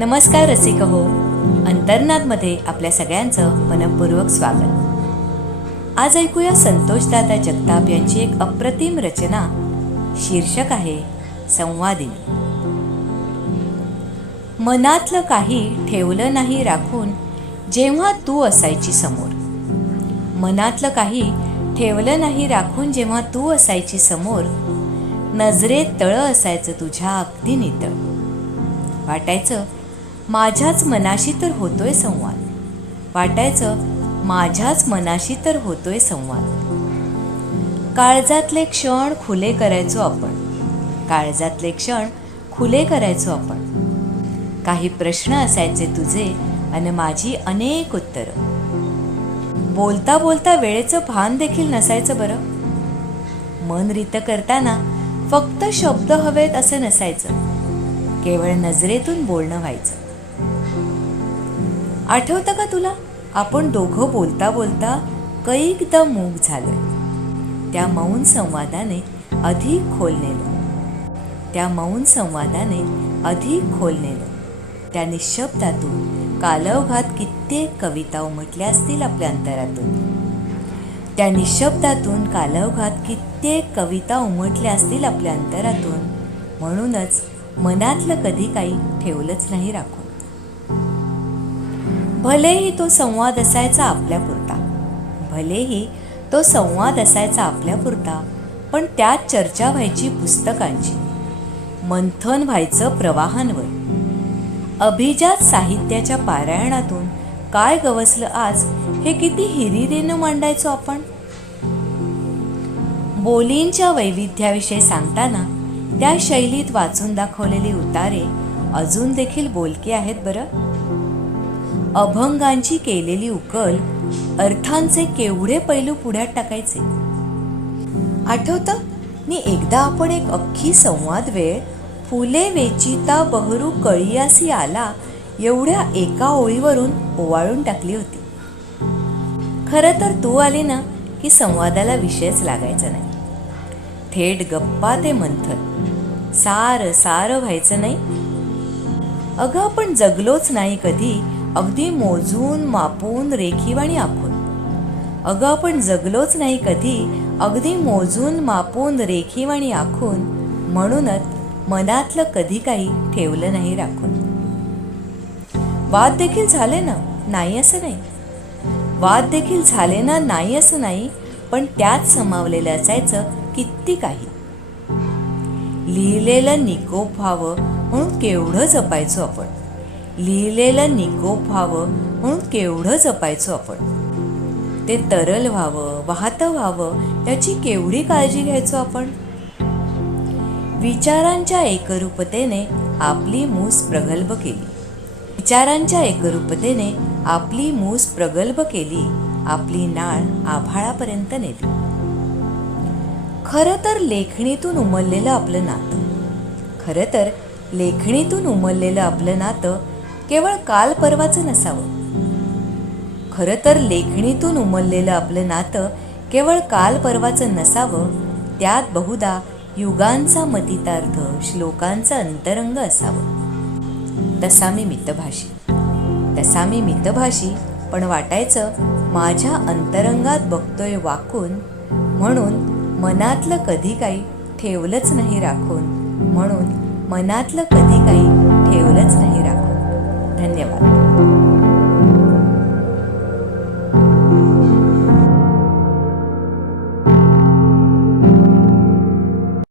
नमस्कार रसिक हो अंतर्नादमध्ये आपल्या सगळ्यांचं मनपूर्वक स्वागत. आज ऐकूया संतोषदादा जगताप यांची एक अप्रतिम रचना. शीर्षक आहे संवादिनी. मनातलं काही ठेवलं नाही राखून जेव्हा तू असायची समोर. मनातलं काही ठेवलं नाही राखून जेव्हा तू असायची समोर नजरेत तळ असायचं तुझ्या अगदी नितळ. वाटायचं माझ्याच मनाशी तर होतोय संवाद. वाटायचं माझ्याच मनाशी तर होतोय संवाद. काळजातले क्षण खुले करायचो आपण. काळजातले क्षण खुले करायचो आपण. काही प्रश्न असायचे तुझे आणि माझी अनेक उत्तरं. बोलता बोलता वेळेचं भान देखील नसायचं बरं. मन रित करताना फक्त शब्द हवेत असं नसायचं. केवळ नजरेतून बोलणं व्हायचं. आठवतं का तुला? आपण दोघं बोलता बोलता कैकदा मूग झालोय. त्या मौन संवादाने अधिक खोल नेलं त्या मौन संवादाने अधिक खोल नेलं त्या निशब्दातून कालवघात कित्येक कविता उमटल्या असतील आपल्या अंतरातून. त्या निशब्दातून कालवघात कित्येक कविता उमटल्या असतील आपल्या अंतरातून. म्हणूनच मनातलं कधी काही ठेवलंच नाही राखून भलेही तो संवाद असायचा आपल्यापुरता. भलेही तो संवाद असायचा आपल्यापुरता पण त्यात चर्चा व्हायची पुस्तकांची. मंथन व्हायचं प्रवाहांवर. अभिजात साहित्याच्या पारायणातून काय गवसलं आज हे किती हिरिरीनं मांडायचो आपण? बोलींच्या वैविध्याविषयी सांगताना त्या शैलीत वाचून दाखवलेली उतारे अजून देखील बोलकी आहेत बरं? अभंगांची केलेली उकल अर्थांचे केवढे पैलू पुढ्यात टाकायचे? आठवतं? मी एकदा आपण एक अख्खी संवाद वेळ फुले वेचिता बहरू कळियासी आला एवढ्या एका ओळीवरून ओवाळून टाकली होती. खरं तर तू आली ना की संवादाला विषयच लागायचा नाही. थेट गप्पा ते मंथन. सार सार व्हायचं नाही. अगं आपण जगलोच नाही कधी अगदी मोजून मापून रेखीवाणी आखून. अगं आपण जगलोच नाही कधी अगदी मोजून मापून रेखीवाणी आखून म्हणूनच मनातलं कधी काही ठेवलं नाही राखून. वाद देखील झाले ना? नाही असं नाही. वाद देखील झाले ना? नाही असं नाही पण त्यात समावलेलं असायचं किती काही. लिहिलेलं निकोप व्हावं म्हणून केवढं जपायचो आपण. लिहिलेलं निकोप व्हावं म्हणून केवढं जपायचो आपण? ते तरल व्हावं वाहतं व्हावं याची केवढी काळजी घ्यायचो आपण? विचारांच्या एकरूपतेने आपली मूस प्रगल्भ केली. विचारांच्या एकरूपतेने आपली मूस प्रगल्भ केली आपली नाळ आभाळापर्यंत नेली. खरं तर लेखणीतून उमललेलं आपलं नातं. खरं तर लेखणीतून उमललेलं आपलं नातं केवळ काल परवाचं नसावं. खरं तर लेखणीतून उमललेलं आपलं नातं केवळ काल परवाचं नसावं त्यात बहुधा युगांचा मतितार्थ श्लोकांचं अंतरंग असावं. तसा मी मितभाषी. तसा मी मितभाषी पण वाटायचं माझ्या अंतरंगात बघतोय वाकून म्हणून मनातलं कधी काही ठेवलंच नाही राखून म्हणून मनातलं कधी काही ठेवलंच नाही राखून. धन्यवाद